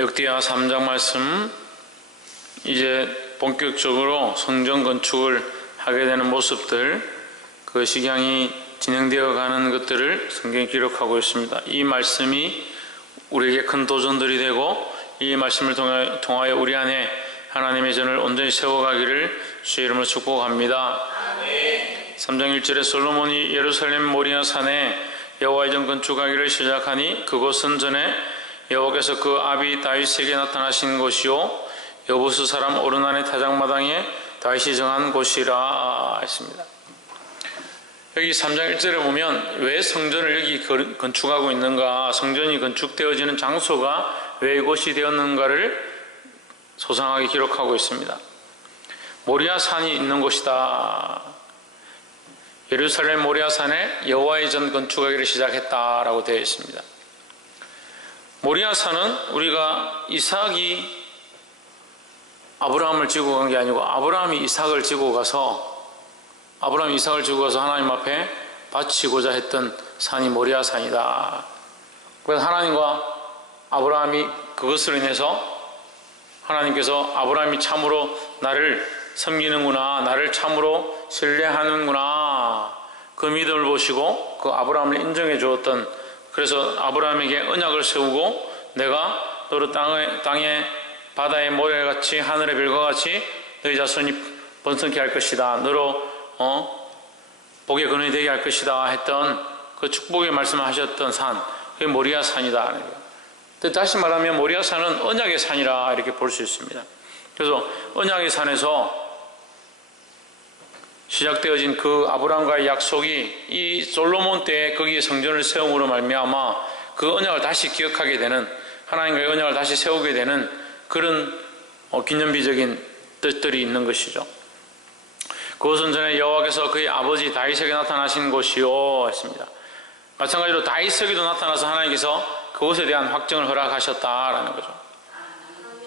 역대하 3장 말씀, 이제 본격적으로 성전 건축을 하게 되는 모습들, 그 식양이 진행되어 가는 것들을 성경에 기록하고 있습니다. 이 말씀이 우리에게 큰 도전들이 되고, 이 말씀을 통하여 우리 안에 하나님의 전을 온전히 세워가기를 주의 이름으로 축복합니다. 3장 1절에 솔로몬이 예루살렘 모리아 산에 여호와의 전 건축하기를 시작하니 그곳은 전에 여호와께서 그 아비 다윗에게 나타나신 곳이요 여부스 사람 오르난의 타작마당에 다윗이 정한 곳이라 했습니다. 여기 3장 1절에 보면 왜 성전을 여기 건축하고 있는가, 성전이 건축되어지는 장소가 왜 이곳이 되었는가를 소상하게 기록하고 있습니다. 모리아 산이 있는 곳이다. 예루살렘 모리아 산에 여호와의 전 건축하기를 시작했다라고 되어 있습니다. 모리아 산은 우리가 이삭이 아브라함을 지고 간 게 아니고 아브라함이 이삭을 지고 가서 하나님 앞에 바치고자 했던 산이 모리아 산이다. 그래서 하나님과 아브라함이 그것으로 인해서 하나님께서 아브라함이 참으로 나를 섬기는구나, 나를 참으로 신뢰하는구나, 그 믿음을 보시고 그 아브라함을 인정해 주었던, 그래서 아브라함에게 언약을 세우고 내가 너를 땅에 바다의 모래같이 하늘의 별과 같이 너희 자손이 번성케 할 것이다, 너로 복의 근원이 되게 할 것이다 했던 그 축복의 말씀을 하셨던 산, 그게 모리아 산이다. 다시 말하면 모리아 산은 언약의 산이라 이렇게 볼 수 있습니다. 그래서 언약의 산에서 시작되어진 그 아브라함과의 약속이 이 솔로몬 때에 거기에 성전을 세움으로 말미암아 그 언약을 다시 기억하게 되는, 하나님과의 언약을 다시 세우게 되는 그런 기념비적인 뜻들이 있는 것이죠. 그것은 전에 여호와께서 그의 아버지 다윗에게 나타나신 곳이요 했습니다. 마찬가지로 다윗에게도 나타나서 하나님께서 그것에 대한 확정을 허락하셨다라는 거죠.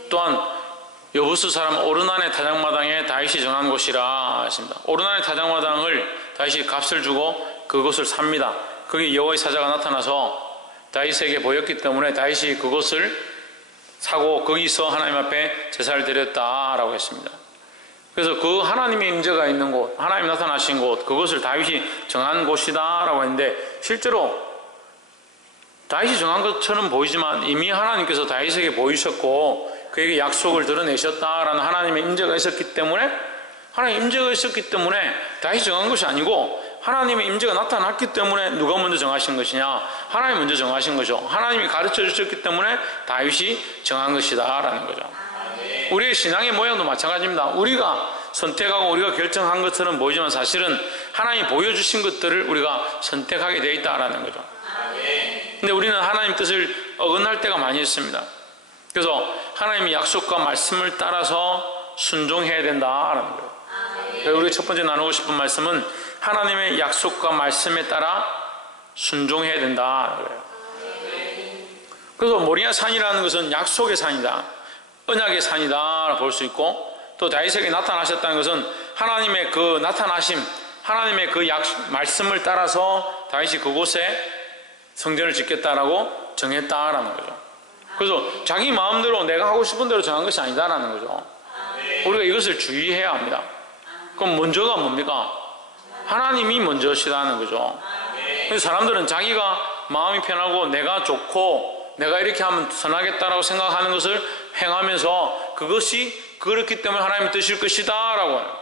또한 여부스 사람 오르난의 타작마당에 다윗이 정한 곳이라 했습니다. 오르난의 타작마당을 다윗이 값을 주고 그곳을 삽니다. 거기 여호와의 사자가 나타나서 다윗에게 보였기 때문에 다윗이 그곳을 사고 거기서 하나님 앞에 제사를 드렸다라고 했습니다. 그래서 그 하나님의 임재가 있는 곳, 하나님 나타나신 곳, 그것을 다윗이 정한 곳이다라고 했는데, 실제로 다윗이 정한 것처럼 보이지만 이미 하나님께서 다윗에게 보이셨고 그에게 약속을 드러내셨다라는 하나님의 임재가 있었기 때문에, 하나님의 임재가 있었기 때문에 다윗이 정한 것이 아니고 하나님의 임재가 나타났기 때문에 누가 먼저 정하신 것이냐, 하나님이 먼저 정하신 거죠. 하나님이 가르쳐 주셨기 때문에 다윗이 정한 것이다 라는 거죠. 우리의 신앙의 모양도 마찬가지입니다. 우리가 선택하고 우리가 결정한 것처럼 보이지만 사실은 하나님이 보여주신 것들을 우리가 선택하게 되어 있다라는 거죠. 근데 우리는 하나님 뜻을 어긋날 때가 많이 있습니다. 그래서 하나님의 약속과 말씀을 따라서 순종해야 된다라는 거예요. 그래서 우리가 첫 번째 나누고 싶은 말씀은 하나님의 약속과 말씀에 따라 순종해야 된다는 거예요. 그래서 모리아 산이라는 것은 약속의 산이다, 언약의 산이다 볼 수 있고, 또 다윗에게 나타나셨다는 것은 하나님의 그 나타나심, 하나님의 그 말씀을 따라서 다윗이 그곳에 성전을 짓겠다라고 정했다라는 거죠. 그래서 자기 마음대로 내가 하고 싶은 대로 정한 것이 아니다라는 거죠. 우리가 이것을 주의해야 합니다. 그럼 먼저가 뭡니까? 하나님이 먼저시다는 거죠. 그래서 사람들은 자기가 마음이 편하고 내가 좋고 내가 이렇게 하면 선하겠다라고 생각하는 것을 행하면서 그것이 그렇기 때문에 하나님의 뜻일 것이다 라고 해요.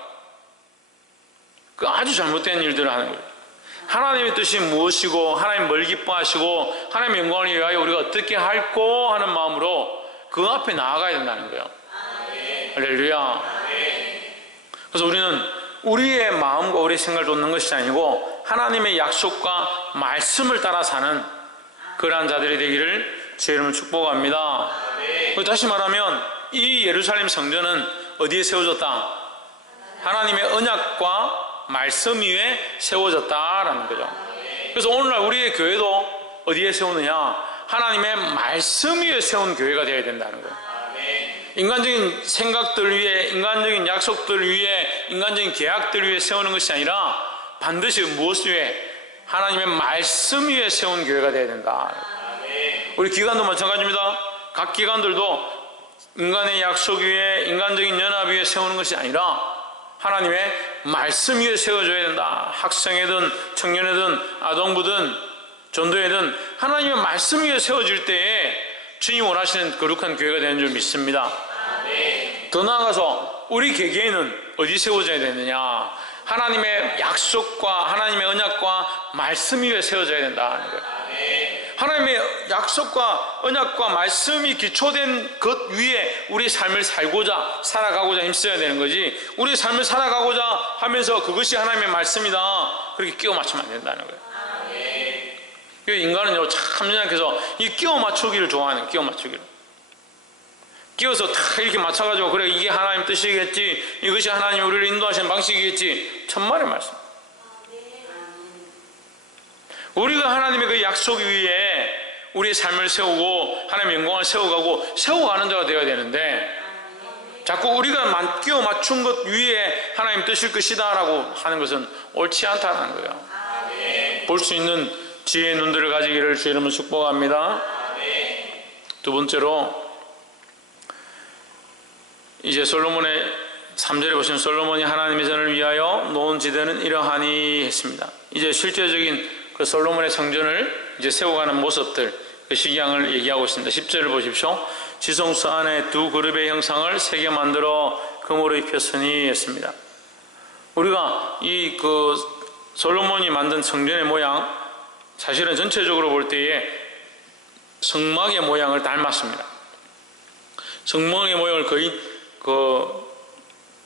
그 아주 잘못된 일들을 하는 거예요. 하나님의 뜻이 무엇이고 하나님 뭘 기뻐하시고 하나님의 영광을 위하여 우리가 어떻게 할꼬 하는 마음으로 그 앞에 나아가야 된다는 거예요. 할렐루야. 그래서 우리는 우리의 마음과 우리의 생각을 쫓는 것이 아니고 하나님의 약속과 말씀을 따라 사는 그러한 자들이 되기를 주의 이름으로 축복합니다. 다시 말하면 이 예루살렘 성전은 어디에 세워졌다? 하나님의 언약과 말씀 위에 세워졌다라는 거죠. 그래서 오늘날 우리의 교회도 어디에 세우느냐? 하나님의 말씀 위에 세운 교회가 되어야 된다는 거예요. 인간적인 생각들 위에, 인간적인 약속들 위에, 인간적인 계약들 위에 세우는 것이 아니라 반드시 무엇 위에? 하나님의 말씀 위에 세운 교회가 되어야 된다. 우리 기관도 마찬가지입니다. 각 기관들도 인간의 약속 위에, 인간적인 연합 위에 세우는 것이 아니라 하나님의 말씀 위에 세워줘야 된다. 학생이든 청년이든 아동부든 전도회든 하나님의 말씀 위에 세워질 때에 주님 원하시는 거룩한 교회가 되는 줄 믿습니다. 더 나아가서 우리 개개인은 어디 세워져야 되느냐? 하나님의 약속과 하나님의 언약과 말씀 위에 세워져야 된다는 거예요. 하나님의 약속과 언약과 말씀이 기초된 것 위에 우리 삶을 살아가고자 힘써야 되는 거지, 우리 삶을 살아가고자 하면서 그것이 하나님의 말씀이다 그렇게 끼워 맞추면 안 된다는 거예요. 인간은요 참 연약해서 이 끼워 맞추기를 좋아하는, 끼워 맞추기를 끼워서 다 이렇게 맞춰가지고 그래 이게 하나님 뜻이겠지, 이것이 하나님 우리를 인도하시는 방식이겠지, 천만의 말씀. 우리가 하나님의 그 약속 위에 우리의 삶을 세우고 하나님의 영광을 세워가는 자가 되어야 되는데, 자꾸 우리가 끼워 맞춘 것 위에 하나님 뜻일 것이다 라고 하는 것은 옳지 않다는 거예요. 볼 수 있는 지혜의 눈들을 가지기를 주의 이름으로 축복합니다. 두 번째로, 이제 솔로몬의 3절에 보시면 솔로몬이 하나님의 전을 위하여 놓은 지대는 이러하니 했습니다. 이제 실제적인 그 솔로몬의 성전을 이제 세워가는 모습들, 그 식양을 얘기하고 있습니다. 10절을 보십시오. 지성소 안에 두 그룹의 형상을 3개 만들어 금으로 입혔으니 했습니다. 우리가 이 그 솔로몬이 만든 성전의 모양, 사실은 전체적으로 볼 때에 성막의 모양을 닮았습니다. 성막의 모양을 거의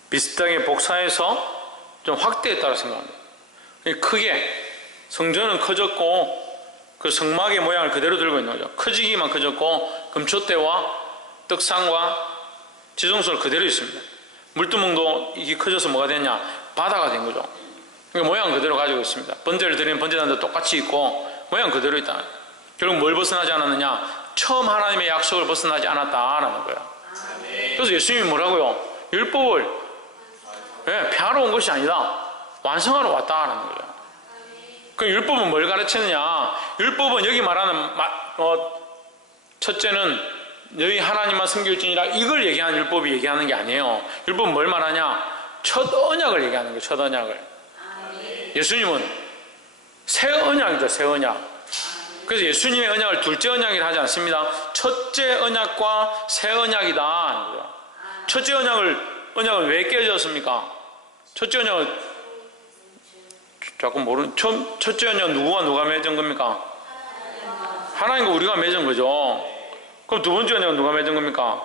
비슷하게 복사해서 좀 확대했다고 생각합니다. 크게 성전은 커졌고 그 성막의 모양을 그대로 들고 있는 거죠. 커지기만 커졌고 금초대와 떡상과 지성소를 그대로 있습니다. 물두멍도 이게 커져서 뭐가 됐냐? 바다가 된 거죠. 그러니까 모양 그대로 가지고 있습니다. 번제를 드리는 번제단도 똑같이 있고 모양 그대로 있다. 결국 뭘 벗어나지 않았느냐? 처음 하나님의 약속을 벗어나지 않았다라는 거예요. 그래서 예수님이 뭐라고요? 율법을 폐하러 온 것이 아니다, 완성하러 왔다라는 거예요. 그럼 율법은 뭘 가르치느냐? 율법은 여기 말하는 첫째는 너희 하나님만 섬길지니라 이걸 얘기하는 율법이 얘기하는 게 아니에요. 율법은 뭘 말하냐? 첫 언약을 얘기하는 거예요. 첫 언약을. 예수님은 새 언약이죠. 새 언약. 그래서 예수님의 언약을 둘째 언약이라 하지 않습니다. 첫째 언약과 새 언약이다. 첫째 언약을 왜 깨졌습니까? 첫째 언약을 자꾸 모르는, 첫째 언약 누가 맺은 겁니까? 하나님과 우리가 맺은 거죠. 그럼 두 번째 언약은 누가 맺은 겁니까?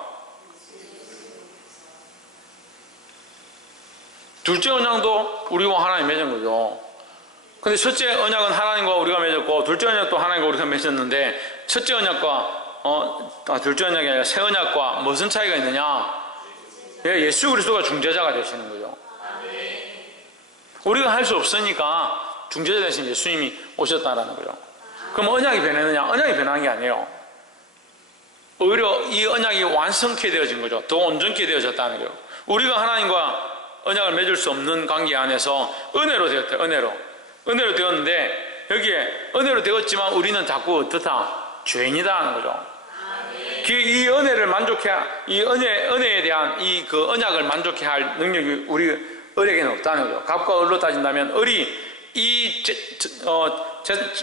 둘째 언약도 우리와 하나님 맺은 거죠. 근데 첫째 언약은 하나님과 우리가 맺었고 둘째 언약도 하나님과 우리가 맺었는데, 첫째 언약과 둘째 언약이 아니라 새 언약과 무슨 차이가 있느냐? 예수 그리스도가 중재자가 되시는 거죠. 우리가 할 수 없으니까 중재자 대신 예수님이 오셨다라는 거죠. 그럼 언약이 변했느냐? 언약이 변한 게 아니에요. 오히려 이 언약이 완성케 되어진 거죠. 더 온전케 되어졌다는 거예요. 우리가 하나님과 언약을 맺을 수 없는 관계 안에서 은혜로 되었대요. 은혜로 되었는데, 여기에 은혜로 되었지만 우리는 자꾸 어떻다? 죄인이다 하는 거죠. 이 은혜를 이 은혜에 대한 그 언약을 만족해 할 능력이 을에게는 없다는 거죠. 갑과 을로 따진다면 을이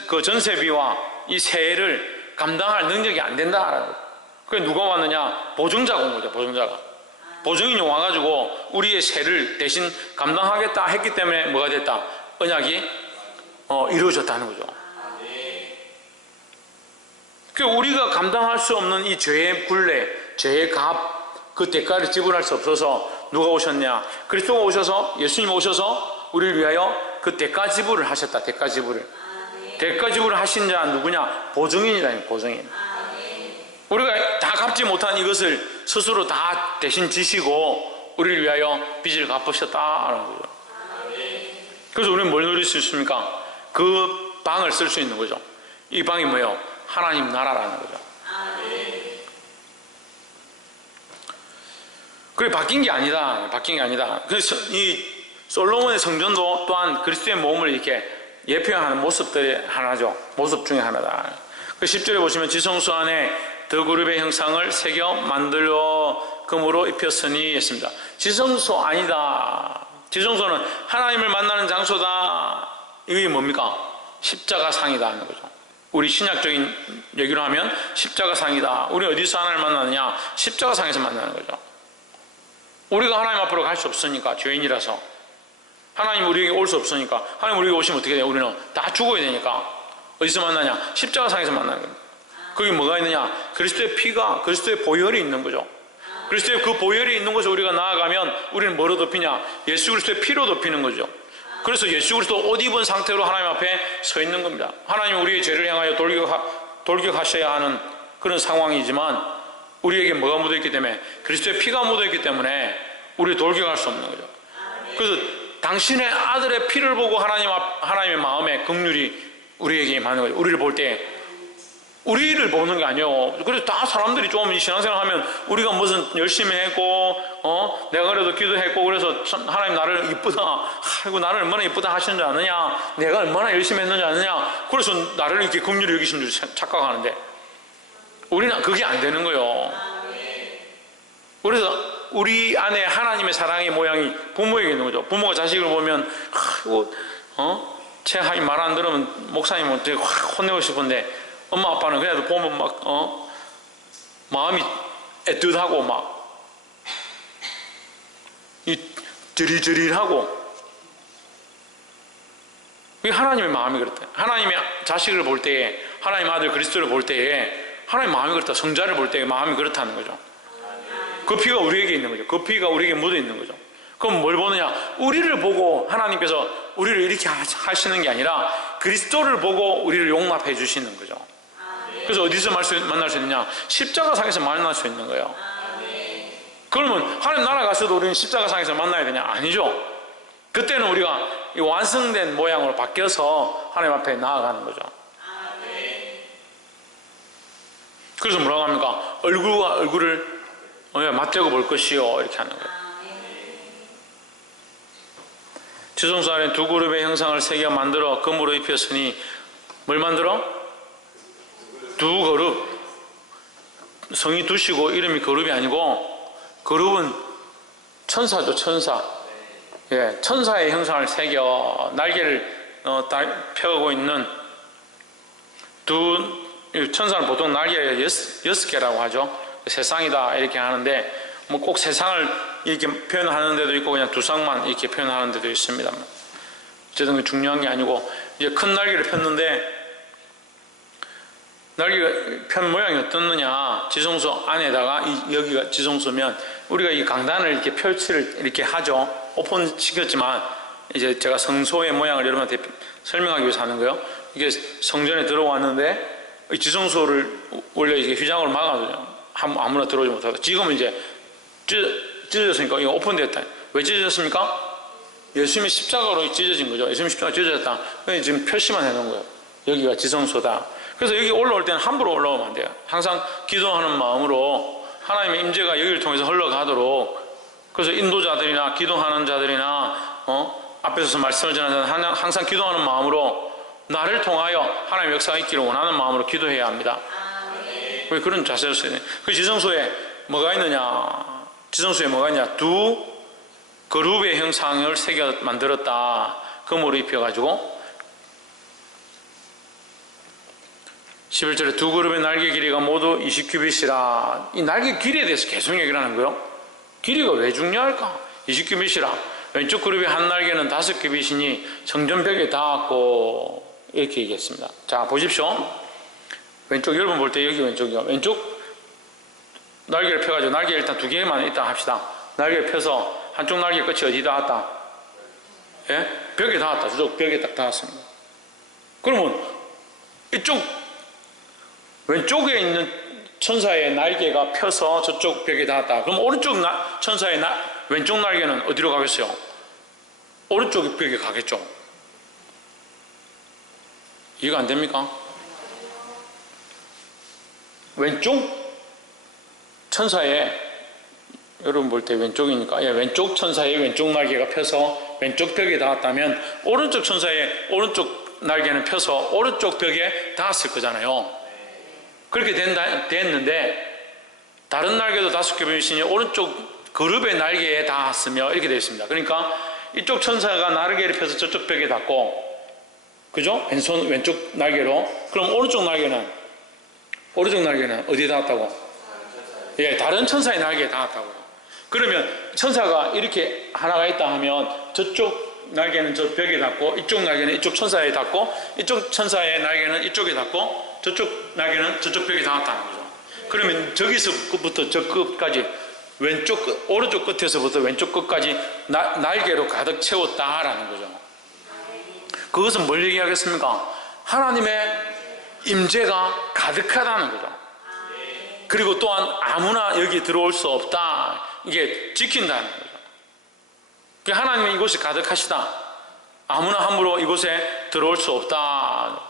그 전세비와 이 세를 감당할 능력이 안 된다라는 거죠. 그래서 누가 왔느냐? 보증자가 온 거죠. 보증인이 와가지고 우리의 세를 대신 감당하겠다 했기 때문에 뭐가 됐다? 언약이 이루어졌다는 거죠. 그러니까 우리가 감당할 수 없는 이 죄의 굴레, 죄의 값, 그 대가를 지불할 수 없어서 누가 오셨냐? 그리스도가 오셔서, 예수님 오셔서 우리를 위하여 그 대가 지불을 하셨다. 대가 지불을 하신 자 누구냐? 보증인이라는 보증인. 우리가 다 갚지 못한 이것을 스스로 다 대신 지시고 우리를 위하여 빚을 갚으셨다는 거죠. 그래서 우리는 뭘 누릴 수 있습니까? 그 방을 쓸 수 있는 거죠. 이 방이 뭐예요? 하나님 나라라는 거죠. 그게 바뀐 게 아니다. 그래서 이 솔로몬의 성전도 또한 그리스도의 몸을 이렇게 예표하는 모습들의 하나죠. 모습 중에 하나다. 그 10절에 보시면 지성소 안에 더 그룹의 형상을 새겨 만들어 금으로 입혔으니 했습니다. 지성소 아니다. 지성소는 하나님을 만나는 장소다. 이게 뭡니까? 십자가상이다 하는 거죠. 우리 신약적인 얘기로 하면 십자가상이다. 우리 어디서 하나님을 만나느냐? 십자가상에서 만나는 거죠. 우리가 하나님 앞으로 갈 수 없으니까, 죄인이라서. 하나님 우리에게 올 수 없으니까. 하나님 우리에게 오시면 어떻게 돼요? 우리는 다 죽어야 되니까. 어디서 만나냐? 십자가상에서 만나는 겁니다. 거기 뭐가 있느냐? 그리스도의 피가, 그리스도의 보혈이 있는 거죠. 그리스도의 그 보혈이 있는 곳에 우리가 나아가면 우리는 뭐로 덮이냐? 예수 그리스도의 피로 덮이는 거죠. 그래서 예수 그리스도 옷 입은 상태로 하나님 앞에 서 있는 겁니다. 하나님 우리의 죄를 향하여 돌격하셔야 하는 그런 상황이지만 우리에게 뭐가 묻어있기 때문에, 그리스도의 피가 묻어있기 때문에 우리 돌격할 수 없는 거죠. 그래서 당신의 아들의 피를 보고 하나님의 마음에 긍휼이 우리에게 임하는 거죠. 우리를 볼 때 우리를 보는 게 아니에요. 그래서 다 사람들이 좀 신앙생활 하면 우리가 무슨 열심히 했고, 내가 그래도 기도했고, 그래서 하나님 나를 이쁘다, 아이고 나를 얼마나 이쁘다 하시는 줄 아느냐, 내가 얼마나 열심히 했는지 아느냐, 그래서 나를 이렇게 긍휼히 여기신 줄 착각하는데, 우리는 그게 안 되는 거예요. 그래서 우리 안에 하나님의 사랑의 모양이 부모에게 있는 거죠. 부모가 자식을 보면, 제 하나님 말 안 들으면 목사님은 되게 확 혼내고 싶은데, 엄마 아빠는 그래도 보면 막 마음이 애틋하고 막 저리저리하고. 그게 하나님의 마음이 그렇다. 하나님의 자식을 볼 때에, 하나님 아들 그리스도를 볼 때에 하나님 마음이 그렇다. 성자를 볼 때에 마음이 그렇다는 거죠. 그 피가 우리에게 있는 거죠. 그 피가 우리에게 묻어 있는 거죠. 그럼 뭘 보느냐? 우리를 보고 하나님께서 우리를 이렇게 하시는 게 아니라 그리스도를 보고 우리를 용납해 주시는 거죠. 그래서 어디서 만날 수 있느냐? 십자가상에서 만날 수 있는 거예요. 그러면 하나님 나라 가서도 우리는 십자가상에서 만나야 되냐? 아니죠. 그때는 우리가 이 완성된 모양으로 바뀌어서 하나님 앞에 나아가는 거죠. 그래서 뭐라고 합니까? 얼굴과 얼굴을 맞대고 볼 것이요, 이렇게 하는 거예요. 지성소 안에 두 그룹의 형상을 새겨 만들어 금으로 입혔으니, 뭘 만들어? 두 그룹. 성이 두시고 이름이 그룹이 아니고, 그룹은 천사죠, 천사. 예, 천사의 형상을 새겨 날개를 펴고 있는 천사는 보통 날개가 6개라고 하죠. 세상이다 이렇게 하는데, 뭐 꼭 세상을 이렇게 표현하는 데도 있고 그냥 두 쌍만 이렇게 표현하는 데도 있습니다. 어쨌든 그 중요한 게 아니고, 이제 큰 날개를 폈는데, 날개가 편 모양이 어떻느냐? 지성소 안에다가, 여기가 지성소면 우리가 이 강단을 이렇게 펼치를 이렇게 하죠. 오픈 시켰지만 이제 제가 성소의 모양을 여러분한테 설명하기 위해서 하는 거예요. 이게 성전에 들어왔는데 이 지성소를 원래 이게 휘장으로 막아두죠. 아무나 들어오지 못하다. 지금은 이제 찢어졌으니까 이거 오픈됐다. 왜 찢어졌습니까? 예수님의 십자가로 찢어진 거죠. 예수님의 십자가 찢어졌다. 그래서 지금 표시만 해놓은 거예요. 여기가 지성소다. 그래서 여기 올라올 때는 함부로 올라오면 안 돼요. 항상 기도하는 마음으로 하나님의 임재가 여기를 통해서 흘러가도록. 그래서 인도자들이나 기도하는 자들이나 앞에서 말씀을 전하는 자들은 항상 기도하는 마음으로 나를 통하여 하나님의 역사가 있기를 원하는 마음으로 기도해야 합니다. 왜 그런 자세를 써야 돼요? 그 지성소에 뭐가 있느냐? 지성소에 뭐가 있냐? 두 그룹의 형상을 새겨 만들었다. 금으로 입혀가지고 11절에 두 그룹의 날개 길이가 모두 20규빗이라. 이 날개 길이에 대해서 계속 얘기를 하는 거예요. 길이가 왜 중요할까? 20규빗이라. 왼쪽 그룹의 한 날개는 5규빗이니 성전벽에 닿았고, 이렇게 얘기했습니다. 자, 보십시오. 왼쪽, 여러분 볼 때 여기 왼쪽이요. 왼쪽 날개를 펴가지고, 날개 일단 2개만 일단 합시다. 날개를 펴서 한쪽 날개 끝이 어디 닿았다? 예? 벽에 닿았다. 저쪽 벽에 딱 닿았습니다. 그러면 이쪽 왼쪽에 있는 천사의 날개가 펴서 저쪽 벽에 닿았다. 그럼 오른쪽 천사의 왼쪽 날개는 어디로 가겠어요? 오른쪽 벽에 가겠죠. 이해가 안 됩니까? 왼쪽 천사의, 여러분 볼 때 왼쪽이니까, 왼쪽 천사의 왼쪽 날개가 펴서 왼쪽 벽에 닿았다면 오른쪽 천사의 오른쪽 날개는 펴서 오른쪽 벽에 닿았을 거잖아요. 그렇게 됐는데 다른 날개도 5개 보이시니 오른쪽 그룹의 날개에 닿았으며 이렇게 되어 있습니다. 그러니까 이쪽 천사가 날개를 펴서 저쪽 벽에 닿고, 그죠? 왼쪽 날개로. 그럼 오른쪽 날개는 어디에 닿았다고? 예, 다른 천사의 날개에 닿았다고요. 그러면 천사가 이렇게 하나가 있다 하면 저쪽 날개는 저 벽에 닿고, 이쪽 날개는 이쪽 천사에 닿고, 이쪽 천사의 날개는 이쪽에 닿고, 저쪽 날개는 저쪽 벽에 닿았다는 거죠. 그러면 저기서부터 저 끝까지 오른쪽 끝에서부터 왼쪽 끝까지 날개로 가득 채웠다라는 거죠. 그것은 뭘 얘기하겠습니까? 하나님의 임재가 가득하다는 거죠. 그리고 또한 아무나 여기 들어올 수 없다. 이게 지킨다는 거죠. 하나님은 이곳이 가득하시다. 아무나 함부로 이곳에 들어올 수 없다.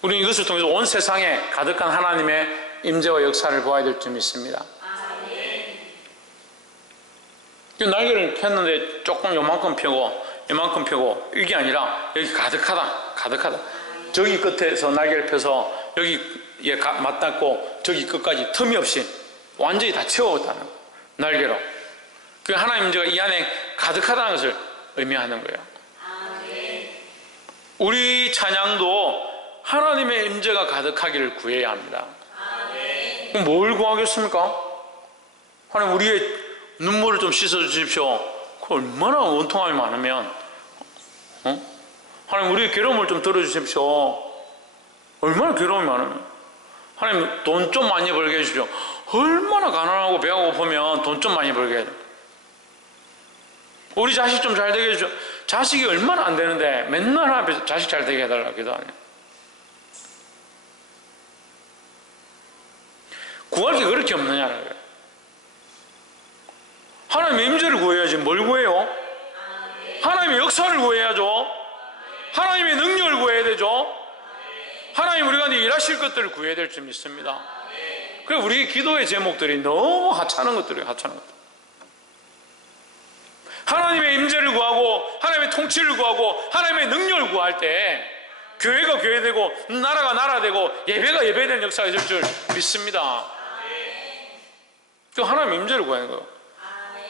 우리는 이것을 통해서 온 세상에 가득한 하나님의 임재와 역사를 보아야 될 점이 있습니다. 날개를 폈는데 조금 요만큼 펴고 이게 아니라 여기 가득하다. 저기 끝에서 날개를 펴서 여기에 맞닿고 저기 끝까지 틈이 없이 완전히 다 채웠다는 날개로. 그 하나님 임재가 이 안에 가득하다는 것을 의미하는 거예요. 우리 찬양도 하나님의 임재가 가득하기를 구해야 합니다. 그럼 뭘 구하겠습니까? 하나님 우리의 눈물을 좀 씻어주십시오. 그 얼마나 원통함이 많으면, 하나님 우리의 괴로움을 좀 들어주십시오. 얼마나 괴로움이 많으면. 하나님 돈 좀 많이 벌게 해주십시오. 얼마나 가난하고 배가 고프면 돈 좀 많이 벌게 해줘. 우리 자식 좀 잘 되게 해주십시오. 자식이 얼마나 안 되는데 맨날 앞에서 자식 잘 되게 해달라고 기도하네. 구할 게 그렇게 없느냐는 거예요. 하나님의 임재를 구해야지 뭘 구해요? 하나님의 역사를 구해야죠. 하나님의 능력을 구해야 되죠. 하나님 우리가 일하실 것들을 구해야 될 줄 믿습니다. 그래서 우리 기도의 제목들이 너무 하찮은 것들이에요. 하찮은 것들. 하나님의 임재를 구하고 하나님의 통치를 구하고 하나님의 능력을 구할 때 교회가 교회되고 나라가 나라되고 예배가 예배되는 역사가 있을 줄 믿습니다. 그 하나님의 임재를 구하는 거예요.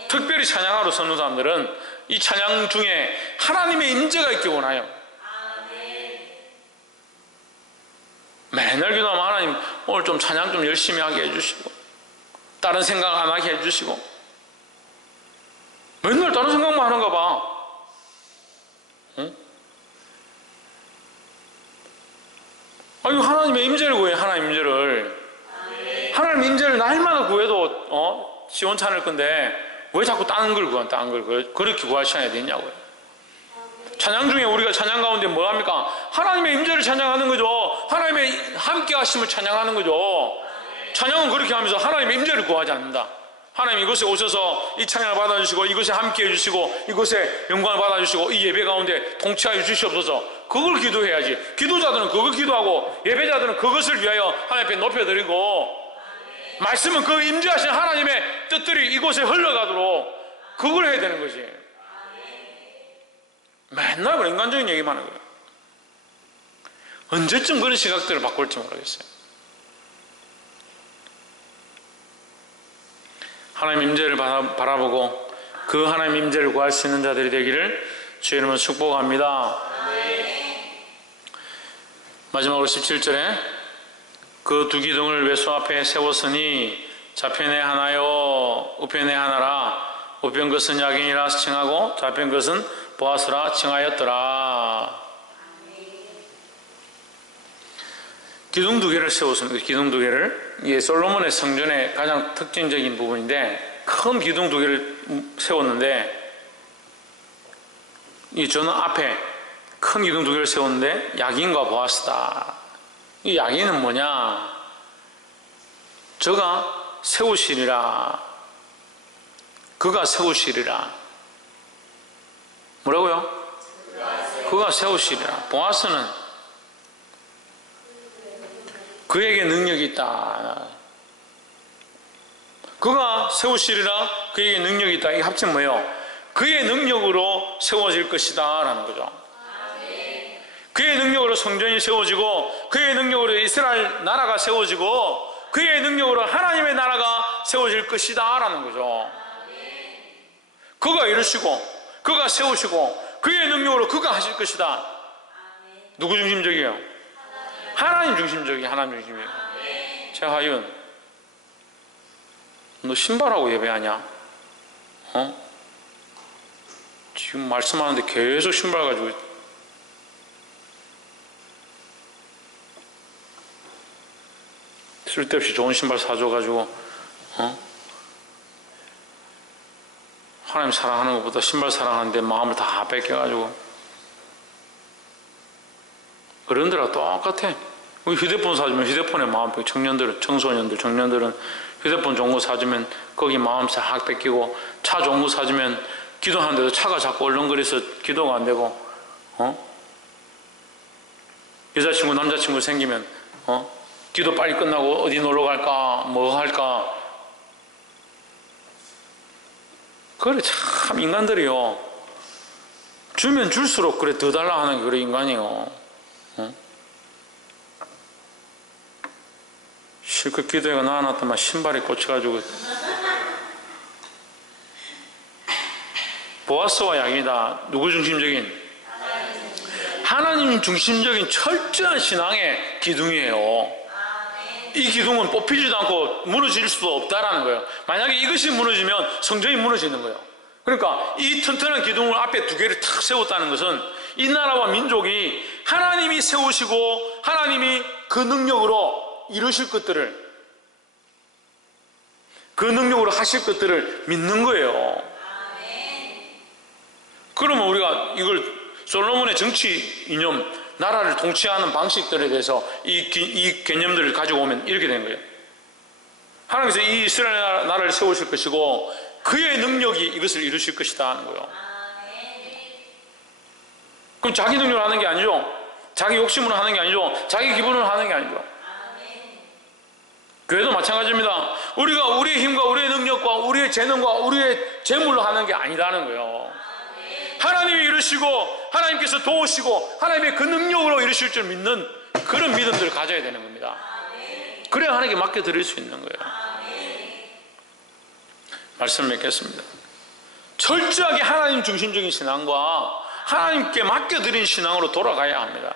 특별히 찬양하러 서는 사람들은 이 찬양 중에 하나님의 임재가 있기 원하여 맨날 기도하면 하나님 오늘 좀 찬양 좀 열심히 하게 해주시고 다른 생각 안 하게 해주시고 맨날 다른 생각만 하는가 봐. 응? 아니 하나님의 임재를 구해. 하나님 임재를. 하나님 임재를 날마다 구해도 시원찮을 건데 왜 자꾸 다른 걸 구한 다른 걸 그렇게 구할 시간이 되냐고요. 찬양 중에 우리가 찬양 가운데 뭐 합니까? 하나님의 임재를 찬양하는 거죠. 하나님의 함께 하심을 찬양하는 거죠. 찬양은 그렇게 하면서 하나님의 임재를 구하지 않는다. 하나님 이곳에 오셔서 이 찬양을 받아주시고 이곳에 함께 해주시고 이곳에 영광을 받아주시고 이 예배 가운데 통치하여 주시옵소서. 그걸 기도해야지. 기도자들은 그걸 기도하고 예배자들은 그것을 위하여 하나님 앞에 높여드리고 말씀은 그 임재하신 하나님의 뜻들이 이곳에 흘러가도록 그걸 해야 되는 거지. 맨날 그런 인간적인 얘기만 하는 거예요. 언제쯤 그런 시각들을 바꿀지 모르겠어요. 하나님 임재를 바라보고 그 하나님 임재를 구할 수 있는 자들이 되기를 주의 이름으로 축복합니다. 마지막으로 17절에 그 두 기둥을 외소 앞에 세웠으니 좌편에 하나요 우편에 하나라. 우편 것은 야긴이라 칭하고 좌편 것은 보아스라 칭하였더라. 기둥 두 개를 세웠습니다. 기둥 두 개를. 이게 솔로몬의 성전의 가장 특징적인 부분인데 큰 기둥 두 개를 세웠는데 저는 앞에 큰 기둥 두 개를 세웠는데 야긴과 보아스다. 이 야긴은 뭐냐? 저가 세우시리라. 그가 세우시리라. 뭐라고요? 그가 세우시리라. 보아스는 그에게 능력이 있다. 그가 세우시리라. 그에게 능력이 있다. 이게 합치면 뭐예요? 그의 능력으로 세워질 것이다 라는 거죠. 그의 능력으로 성전이 세워지고 그의 능력으로 이스라엘 나라가 세워지고 그의 능력으로 하나님의 나라가 세워질 것이다 라는 거죠. 그가 이루시고 그가 세우시고 그의 능력으로 그가 하실 것이다. 누구 중심적이에요? 하나님 중심적이에요. 하나님 중심이에요. 최하윤, 너 신발하고 예배하냐? 지금 말씀하는데 계속 신발 가지고 쓸데없이 좋은 신발 사줘가지고 하나님 사랑하는 것보다 신발 사랑하는데 마음을 다 뺏겨가지고 어른들하고 똑같아. 휴대폰 사주면 휴대폰에 마음 뺏기고 청년들은 청소년들은 휴대폰 좋은 거 사주면 거기 마음 싹 뺏기고 차 좋은 거 사주면 기도하는데도 차가 자꾸 얼렁거려서 기도가 안 되고 여자친구 남자친구 생기면 기도 빨리 끝나고 어디 놀러 갈까 뭐 할까. 그래 참 인간들이요 주면 줄수록 그래 더 달라 하는 게 그래 인간이요. 실컷 기도회가 나와놨더만 신발이 꽂혀가지고 보아스와 양이다. 누구 중심적인? 하나님 중심적인 철저한 신앙의 기둥이에요. 이 기둥은 뽑히지도 않고 무너질 수도 없다라는 거예요. 만약에 이것이 무너지면 성전이 무너지는 거예요. 그러니까 이 튼튼한 기둥을 앞에 두 개를 탁 세웠다는 것은 이 나라와 민족이 하나님이 세우시고 하나님이 그 능력으로 이루실 것들을 그 능력으로 하실 것들을 믿는 거예요. 그러면 우리가 이걸 솔로몬의 정치 이념 나라를 통치하는 방식들에 대해서 이 개념들을 가지고 오면 이렇게 되는 거예요. 하나님께서 이 이스라엘 나라를 세우실 것이고 그의 능력이 이것을 이루실 것이다 하는 거예요. 그럼 자기 능력으로 하는 게 아니죠. 자기 욕심으로 하는 게 아니죠. 자기 기분으로 하는 게 아니죠. 교회도 마찬가지입니다. 우리가 우리의 힘과 우리의 능력과 우리의 재능과 우리의 재물로 하는 게 아니라는 거예요. 하나님이 이루시고 하나님께서 도우시고 하나님의 그 능력으로 이루실 줄 믿는 그런 믿음들을 가져야 되는 겁니다. 그래야 하나님께 맡겨드릴 수 있는 거예요. 말씀 맺겠습니다. 철저하게 하나님 중심적인 신앙과 하나님께 맡겨드린 신앙으로 돌아가야 합니다.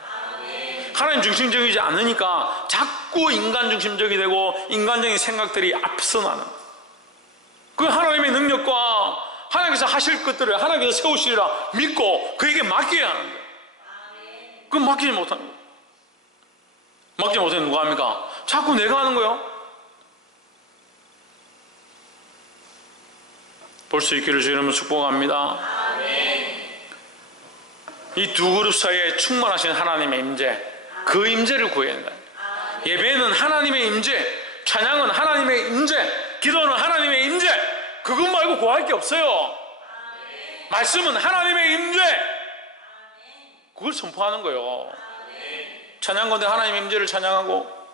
하나님 중심적이지 않으니까 자꾸 인간 중심적이 되고 인간적인 생각들이 앞서나는 그 하나님의 능력과 하나님께서 하실 것들을 하나님께서 세우시리라 믿고 그에게 맡겨야 하는 거예요. 그럼 맡기지 못하는 거예요. 맡기지 못하면 누가 합니까? 자꾸 내가 하는 거예요. 볼 수 있기를 주 이름으로 축복합니다. 이 두 그룹 사이에 충만하신 하나님의 임재, 그 임재를 구해야 한다. 예배는 하나님의 임재, 찬양은 하나님의 임재, 기도는 하나님의 임재, 그것 말고 구할 게 없어요. 말씀은 하나님의 임재, 그걸 선포하는 거예요. 찬양 가운데 하나님의 임재를 찬양하고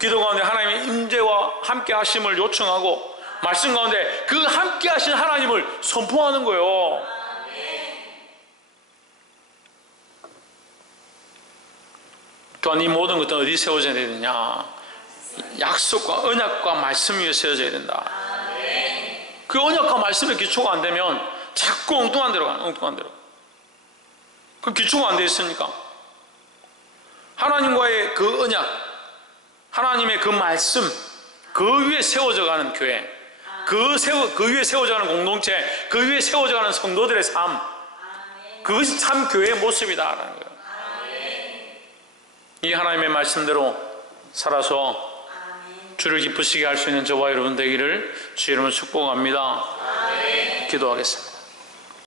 기도 가운데 하나님의 임재와 함께 하심을 요청하고 말씀 가운데 그 함께 하신 하나님을 선포하는 거예요. 또한 이 모든 것들은 어디 세워져야 되느냐? 약속과 언약과 말씀 위에 세워져야 된다. 그 언약과 말씀의 기초가 안 되면 자꾸 엉뚱한 데로 가요. 엉뚱한 데로. 그 기초가 안 돼 있으니까 하나님과의 그 언약, 하나님의 그 말씀, 그 위에 세워져 가는 교회, 그 위에 세워져 가는 공동체, 그 위에 세워져 가는 성도들의 삶, 그것이 참 교회의 모습이다라는 거예요. 이 하나님의 말씀대로 살아서 주를 기쁘시게 할 수 있는 저와 여러분 되기를 주 이름으로 축복합니다. 기도하겠습니다.